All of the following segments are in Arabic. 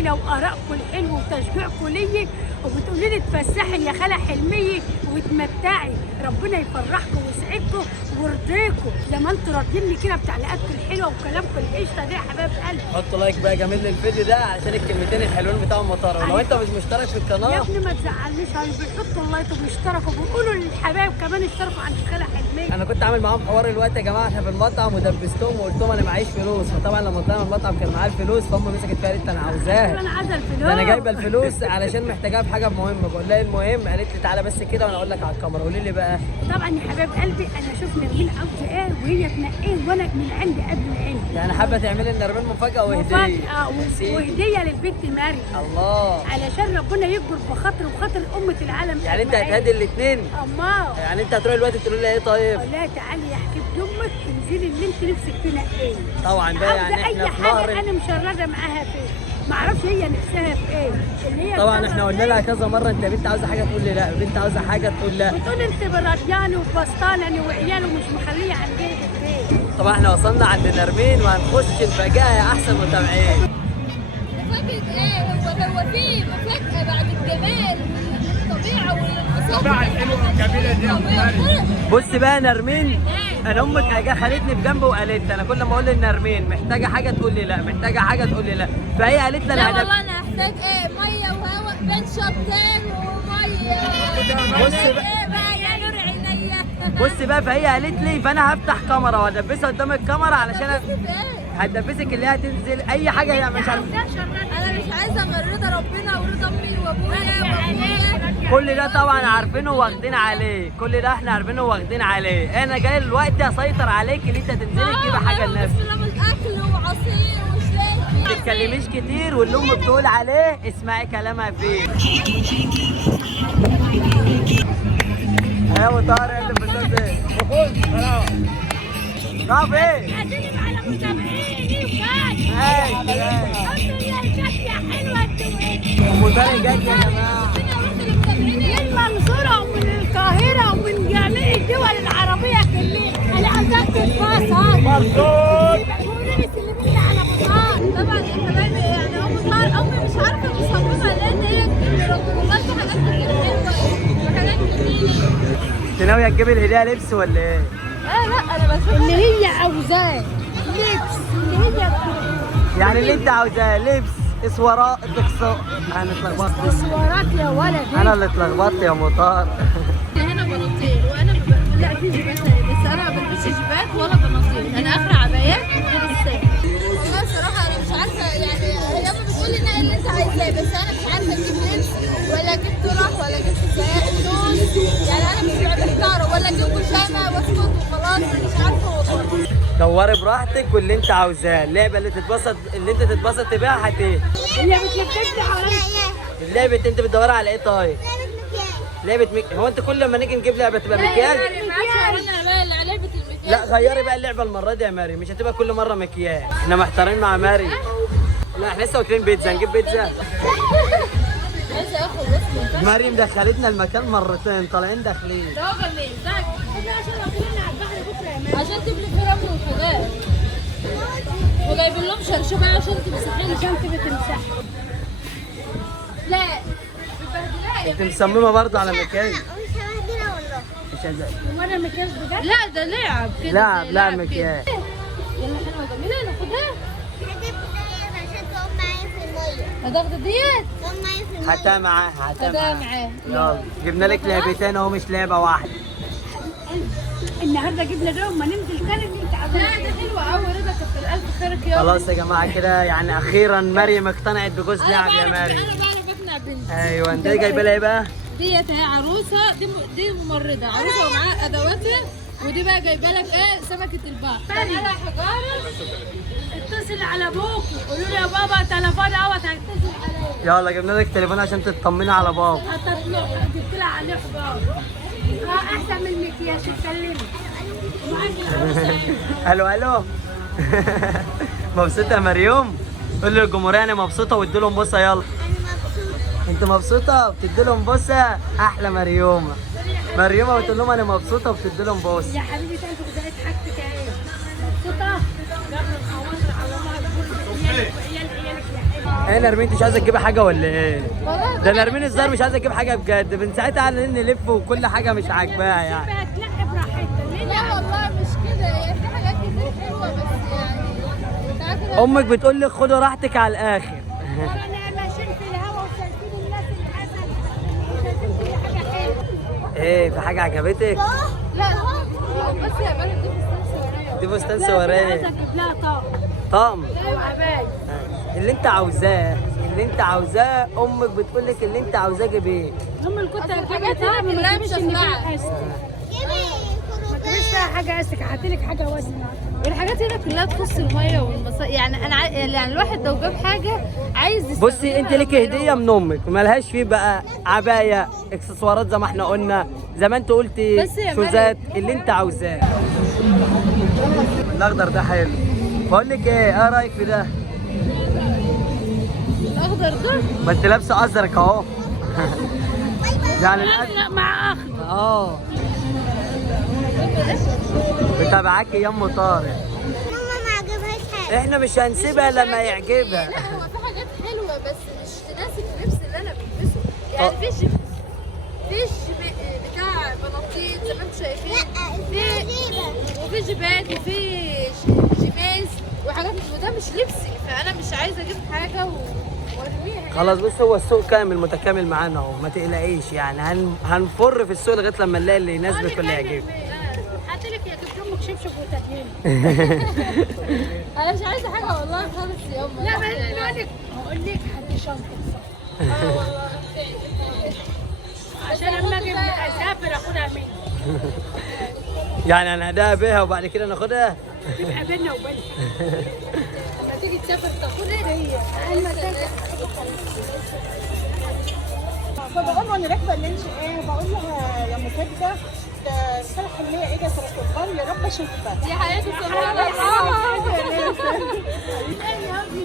الجميله وارائكم الحلوه وتشجيعكم ليا، وبتقولي لي اتفسحي يا خاله حلميه واتمتعي. ربنا يفرحكم ويسعدكم ويرضيكم زي ما انتوا راضيني كده بتعليقاتكم الحلوه وكلامكم القشطه دي يا حبايب قلبي. حطوا لايك بقى جميل للفيديو ده عشان الكلمتين الحلوين بتاع المطار. ولو انت مش مشترك في القناه يا ابني ما تزعلنيش، بيحطوا اللايك وبيشتركوا وبيقولوا للحبايب كمان اشتركوا عند خاله حلميه. انا كنت عامل معاهم حوار الوقت يا جماعه، احنا في المطعم ودبستهم وقلت لهم انا معيش فلوس، فطبعا لما طلعنا المطعم كان معايا الفلوس، فهم مسكت فيها قالت لي انا عاوزاها. انا عايزه الفلوس، ده انا جايبه الفلوس علشان محتاجاها في حاجه مهمه. بقول لها المهم، قالت لي تعالى بس كده وانا اقول لك على الكاميرا. قولي لي بقى. طبعا يا حبايب قلبي انا اشوف نرمين عاوزه ايه وهي تنقيه وانا من عندي قبل عندي. يعني حابه تعملي لنرمين مفاجاه وهديه؟ مفاجاه وهديه للبنت مريم. الله، علشان ربنا يكبر بخاطر وخاطر امه العالم. يعني انت هتهدي الاثنين؟ امال يعني انت هتروحي دلوقتي تقولي لها ايه طيب؟ اقول لها تعالي يا حبيبه امك انزلي اللي انت نفسك تنقيه. طبعا بقى يعني احنا اي في حاجه نهر. انا مشرده معاها فيه، ما اعرفش هي نفسها في ايه اللي هي. طبعا احنا قلنا لها كذا مره انت يا بنت عاوزه حاجه تقول لي لا، بنت عاوزه حاجه تقول لا. بتقول انت برضياني وبسطاني وعياله ومش مخليه عن جيب البيت. طبعا احنا وصلنا عند نرمين وهنخش نفاجئها يا احسن متابعين. مفاجأة ايه؟ هو في مفاجأة بعد الجمال والطبيعة والطبيعة الحلوة والجميلة دي. بص بقى نرمين، انا امك حاجه خلتني في جنبي وقالت لي انا كل ما اقول لنرمين محتاجه حاجه تقول لي لا، محتاجه حاجه تقول لي لا، فهي قالت لي لا انا والله انا هحتاج ايه؟ مية وهواء بين شطين ومية. بص بقى. ايه بقى يا نور عينيا؟ بص بقى، فهي قالت لي فانا هفتح كاميرا وهدبسها قدام الكاميرا علشان ايه؟ هتدبسك اللي هي هتنزل اي حاجه هي مش عارفه. انا مش عايزة غير رضا ربنا ورضا امي وابويا وابويا. كل ده طبعا عارفينه واخدين عليه، كل ده احنا عارفينه واخدين عليه. انا جاي دلوقتي اسيطر عليك اللي انت تنزلي تجيبي حاجه لنفسك. اكل وعصير وشاي. ما تتكلميش كتير واللي امك بتقول عليه اسمعي كلامها فيه. ايوه طارق اللي في الناس ايه؟ طب ايه؟ عايزين على متابعيني وفاك. ام طارق جت يا جماعه. من المنصورة ومن القاهرة ومن جميع الدول العربية كلها. أنا عزمت الباص هذا. مرصود. ورث اللي بيجي على بطال. طبعا يا حبايبي يعني امي مش عارفه مصممه لان هي والله في حاجات كتير حلوه وحاجات جميله. انت ناويه تجيبي الهديه لبس ولا ايه؟ لا انا بشوف اللي هي عاوزاه لبس، اللي هي يعني اللي انت عاوزاه لبس اسوراء تكسر. انا اتلخبطت. اسوارات يا ولدي. انا اللي اتلخبطت يا مطار. هنا بناطيل وانا لا في جيبات بس انا ما بلبسش جيبات ولا بناطيل، انا اخر عبايات غير الساق. لا بصراحه انا مش عارفه يعني هي امي بتقول لي نقي اللي انت عايزاه بس انا مش عارفه اجيب لبس ولا اجيب طرح ولا اجيب هدوم، يعني انا مش محتاره ولا اجيب بيجامه واسكت وخلاص مش عارفه والله. دوري براحتك واللي انت عاوزاه، اللعبه اللي انت تتبسط بيها هتيه. اللي بتلبسني حوالي. اللعبه انت بتدوري على ايه طيب؟ لعبه هو انت كل ما نيجي نجيب لعبه تبقى مكياج؟ لعبه المكياج. لا غيري بقى اللعبه المره دي يا ماري، مش هتبقى كل مره مكياج. احنا محتارين مع ماري. لا احنا لسه واكلين بيتزا، نجيب بيتزا. عايزه اخد اسمه مريم دخلتنا المكان مرتين طالعين داخلين. طبعا ما ينفعش عشان واكلين على البحر بكره يا مان. عشان تبلي فيه رمل وحاجات وجايبين لهم شرشبه عشان تمسحين عشان تبقى تمسح. لا انت مصممه برضه على مكياج؟ مش هزعل. وانا مكياج بجد؟ لا ده لعب كده لا زي لا لعب مكياج. كده. يلا حلوه جميله ناخدها. هتاخد ديت؟ هاتها معاها هاتها معاها. يلا جبنا لك لعبتين اهو مش لعبه واحده. النهارده جبنا ده وما ننزل تاني اللي انت عاوزاه. لا ده حلوه قوي رضا كتر الف خيرك يا خلاص يا جماعه كده يعني اخيرا مريم اقتنعت بجوز لعب يا مريم. انا بعرف اقنع بنتي. ايوه انت جايبه لها ايه بقى؟ ديت هي عروسه دي ممرضه عروسه ومعاها ادواتها ودي بقى جايبه لك ايه سمكه البحر. تعالى حجاره اتصل على ابوك قولوا له يا بابا تليفون اهوت هتصل عليه. يلا جبنا لك تليفون عشان تطمني على بابا. هتطلع جبت لها عليه حجار. احسن من المكياج اتكلمي. الو الو. مبسوطه يا مريم؟ قول للجمهوريه انا مبسوطه وادي لهم بوسه يلا. انت مبسوطه بتدي لهم بوسه؟ احلى مريومه. مريومه بتقول لهم انا مبسوطه وبتدي لهم بوسه. يا حبيبتي انت بدات حاجتك ايه؟ مبسوطه؟ قبل الخواطر على الله تقول عيالك يا ايه نرمين انت مش عايزه تجيبي حاجه ولا ايه؟ والله ده نرمين الظاهر مش عايزه تجيب حاجه بجد، من ساعتها قاعدين نلف وكل حاجه مش عاجباها يعني. هتلاقي براحتها ليه؟ لا والله مش كده، هي في حاجات كتير حلوه بس يعني ساعات كده امك بتقول لك خدي راحتك على الاخر. انا ماشيين في الهوا وشايفين الناس الحسن وشايفين كل حاجه حلوه. ايه في حاجه عجبتك؟ لا بس يا بنت دي فستان ورايا. دي فستان عايزه سواريه. اجيب لها طقم طقم او عبايه. اللي انت عاوزاه، اللي انت عاوزاه، امك بتقول لك اللي انت عاوزاه جيبيه. هم اللي كنت أصل هجيب الحاجات دي طقم كلها ما مش تجيبش اللي هتنفع. فيها استك. ما تجيبش فيها حاجه استك، هاتلك حاجه وزن. الحاجات هنا كلها تخص الميه والمصاري، يعني انا يعني الواحد لو جاب حاجه عايز بصي يستخدمها انت ليكي لما هديه يروح. من امك مالهاش فيه بقى عبايه، اكسسوارات زي ما احنا قلنا، زي ما انت قلتي بس يا شوزات، اللي انت عاوزاه. الاخضر ده حلو. بقول لك ايه رايك في ده؟ الاخضر ده ما انت لابسه ازرق اهو. يعني ازرق مع اخضر. بتابعاكي يا ام طارق. ماما ما عجبهاش حاجه. احنا مش هنسيبها لما يعجبها. لا هو في حاجات حلوه بس مش تناسب اللبس اللي انا بلبسه، يعني فيش بتاع بناطيل زي ما انتم شايفين، وفي جيبات وفي جيميز وحاجات، وده مش لبسي، فانا مش عايزه اجيب حاجه وارميها. خلاص بص هو السوق كامل متكامل معانا اهو، ما تقلقيش يعني هنفر في السوق لغايه لما نلاقي اللي يناسبك واللي يعجبك. هاتلك يا جبت امك شبشب وتهيين. انا مش عايزه حاجه والله خالص يا امي. لا بقول لك هاتي شنطه والله عشان لما اجي اسافر اخدها منك. يعني هنهداها بيها وبعد كده ناخدها. تبقى بينا وبينها. لما تيجي تسافر تاخدها هي. فبقول له انا راكبه اللينش ايه، بقول لها يا ام كده صالح اللي هي اجى تركبها يا رب اشوفها. يا حياتي سبحان والله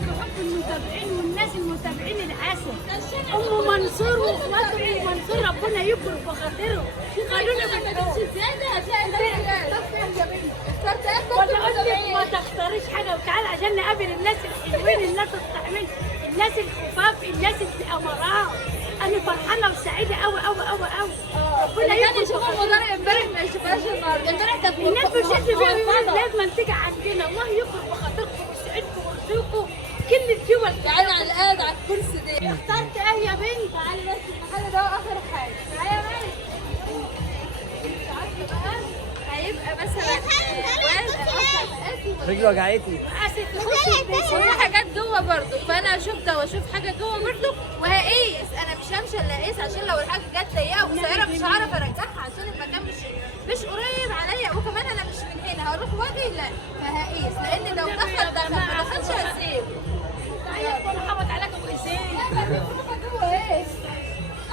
بحب المتابعين والناس المتابعين العسل. ام منصور واخواته ام منصور ربنا يكبر بخاطره. خلونا بالحب. زياده هتلاقي ولا اقول لك ما تختاريش حاجه وتعالى عشان نقابل الناس الحلوين، الناس الطيبين، الناس الخفاف، الناس الامراء. انا فرحانه وسعيده قوي قوي قوي قوي. ربنا كان يكبر يشوف بخاطره. المدرب امبارح ما يشوفهاش النهارده. امبارح كانت الناس بتشد فيها موفقة. لازم تيجي عندنا. الله يكبر بخاطركم ويسعدكم ويرزقكم كل الدول. تعالي على القاعد على الكرسي دي. اخترت ايه يا بنت؟ تعالي بس المحل ده اخر حاجه. تعالي يا بنت. مش عارفه بقى هيبقى مثلا رجلي وجعتني. اسف تخشي البيت. وفي حاجات جوه برضو، فانا اشوف ده واشوف حاجه جوه برضو وهقيس. انا مش همشي الا اقيس عشان لو الحاجه جت ضيقه وقصيره مش هعرف ارجعها عشان المكان مش قريب عليا، وكمان انا مش من هنا هروح واجي، لا فهقيس لان لو دخل ما دخلش هسيب. تعالى حبط عليك ابو حسين. جوه ايه؟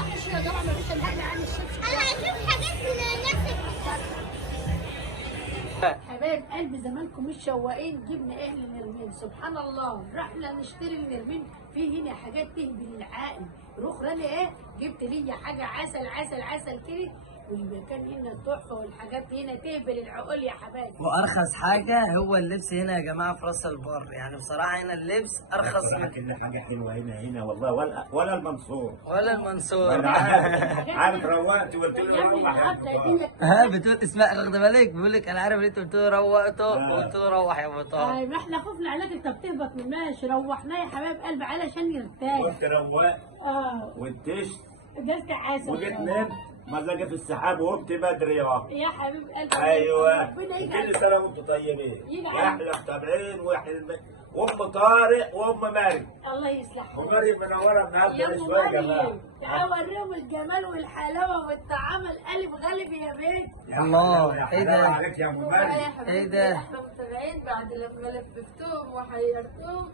احش يا جماعه ما فيش الهدى عن الشبشب. انا هشوف حاجات لنفسك. حبايب قلبي زمانكم مش شواقين جبنا ايه لنرمين. سبحان الله رحنا نشتري لنرمين في هنا حاجات تهبل العقل. روح راني ايه جبت لي حاجه عسل عسل عسل كده، والمكان هنا تحفه والحاجات هنا تهبل العقول يا حبايبي. وارخص حاجه هو اللبس هنا يا جماعه في راس البر، يعني بصراحه هنا اللبس ارخص بصراحة من كل حاجة حلوة هنا والله، ولا المنصور. ولا المنصور. أنا عارف روقت وقلت له روح يا أبو طارق. ها بتقول اسمع واخده بالك، بيقول لك انا عارف ان انت قلت له روقته وقلت له روح يا ابو طارق. طيب احنا خفنا عليك انت بتهبط من ماشي، روحناه يا حبايب قلبي علشان يرتاح. قلت روقت وانتشت قدرت عسل. وجيت نمت مزاجي في السحاب وقمت بدري يا حبيب قلبي. ايوه. ربنا كل يجعل. سنة وانتم طيبين. يجعل. واحلى متابعين واحلى وام طارق وام مريم. الله يصلحك. ومريم منورة النهارده يا شوية يا جماعة. مريم تعالوا اوريهم الجمال والحلاوه والطعام القلب غالب يا بنت. الله يا ايه حلاوة ده؟ عليك يا ام يا مريم. حبيبتي إيه ده؟ احنا متابعين بعد لما لففتهم وحيرتهم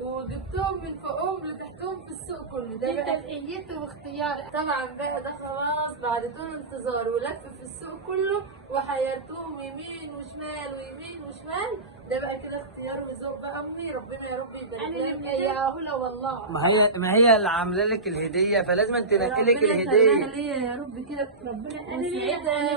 وجبتهم من فوقهم لتحتهم في السوق كله. ده انت بقى لقيته واختيارك. طبعا بقى ده خلاص بعد طول انتظار ولف في السوق كله وحيرتهم يمين وشمال ويمين وشمال. ده بقى كده اختيار وذوق بقى امي، ربنا يا رب يبارك انا لك اللي يا هلا والله. ما هي اللي عامله لك الهديه، فلازم تنقي لك ربنا الهديه. يخليها ليا يا رب كده. ربنا انا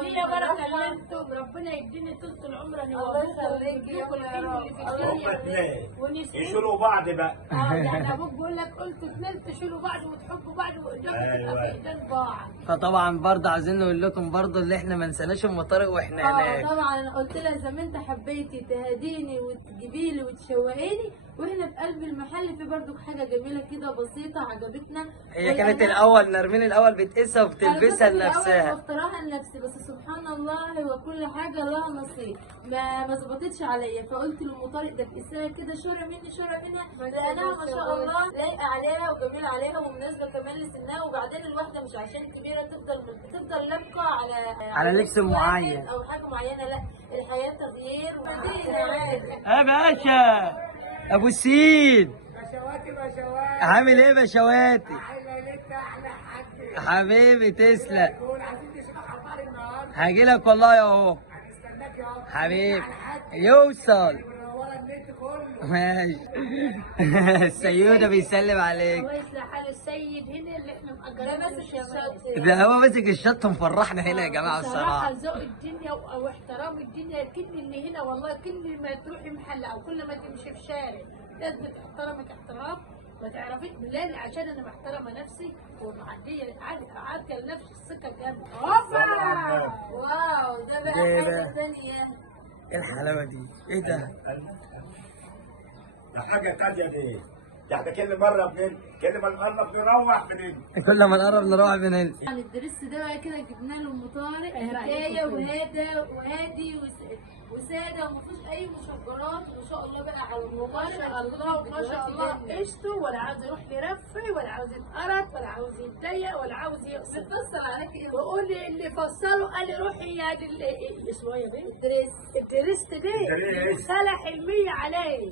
ليا بركه انتم، ربنا يديني طول العمر انا الله يخليك يا وابوكم رب. اللي في هم الدنيا اتنين ونسيب. يشيلوا بعض بقى. يعني ابوك بيقول لك قلتوا اتنين تشيلوا بعض وتحبوا بعض وايديكم تبقى في ايدين بعض. فطبعا برضه عايزين نقول لكم برضه اللي احنا ما نساناش ام طارق واحنا هناك. طبعا انا قلت لها زي ما انت حبيتي تهديني وتجيبي لي وتشوقيني، واحنا في قلب المحل في برضو حاجه جميله كده بسيطه عجبتنا. هي كانت الاول نرمين الاول بتقيسها وبتلبسها لنفسها. بختارها لنفسي، بس سبحان الله هو كل حاجه لها نصيب. ما ظبطتش عليا، فقلت لام طارق ده تقيسها كده شوره مني شوره منها، لانها ما شاء الله لايقه عليها وجميله عليها ومناسبه كمان لسنها. وبعدين الواحده مش عشان كبيره تفضل لابقه على لبس معين او حاجه معينه، لا الحياه تغيير يا باشا ابو السيد عامل ايه بشواتي؟ حبيبي تسلم. هاجي لك والله يا اهو حبيبي يوصل. ماشي. السيودة بيسلم عليك. الله يصلح حال السيد هنا اللي احنا مأجرينه الشباب. ده هو ماسك الشط مفرحنا هنا يا جماعه صراحة الصراحه. ذوق الدنيا واحترام الدنيا. كل اللي هنا والله كل ما تروحي محل او كل ما تمشي في شارع لازم تحترمك احترام. ما تعرفيش بالليل عشان انا محترمه نفسي ومعديه عاديه لنفسي الثقه جامده. هوبا واو ده بقى إيه حاجه ده؟ ثانيه. ايه الحلاوه دي؟ ايه ده؟ ده حاجة تانية دي. يعني كل مرة كل ما نقرب نروح بننزل. كل ما نقرب نروح بننزل. يعني الدرس ده بقى كده جبنا له ام طارق إيه رأيكم حكايه فيه؟ وهادي وساده وما فيهوش اي مشجرات، وما شاء الله بقى على ام ما طارق. شاء الله ما شاء الله قشطه، ولا عاوز يروح يرفي ولا عاوز يتقرط ولا عاوز يتضيق ولا عاوز يقصد. بتفصل عليك ايه؟ بقول لي اللي فصله قال لي روحي يا دي اللي اسمه ايه يا بنت؟ الدرس الدرست دي الدريس. رسالة حلمية عليه.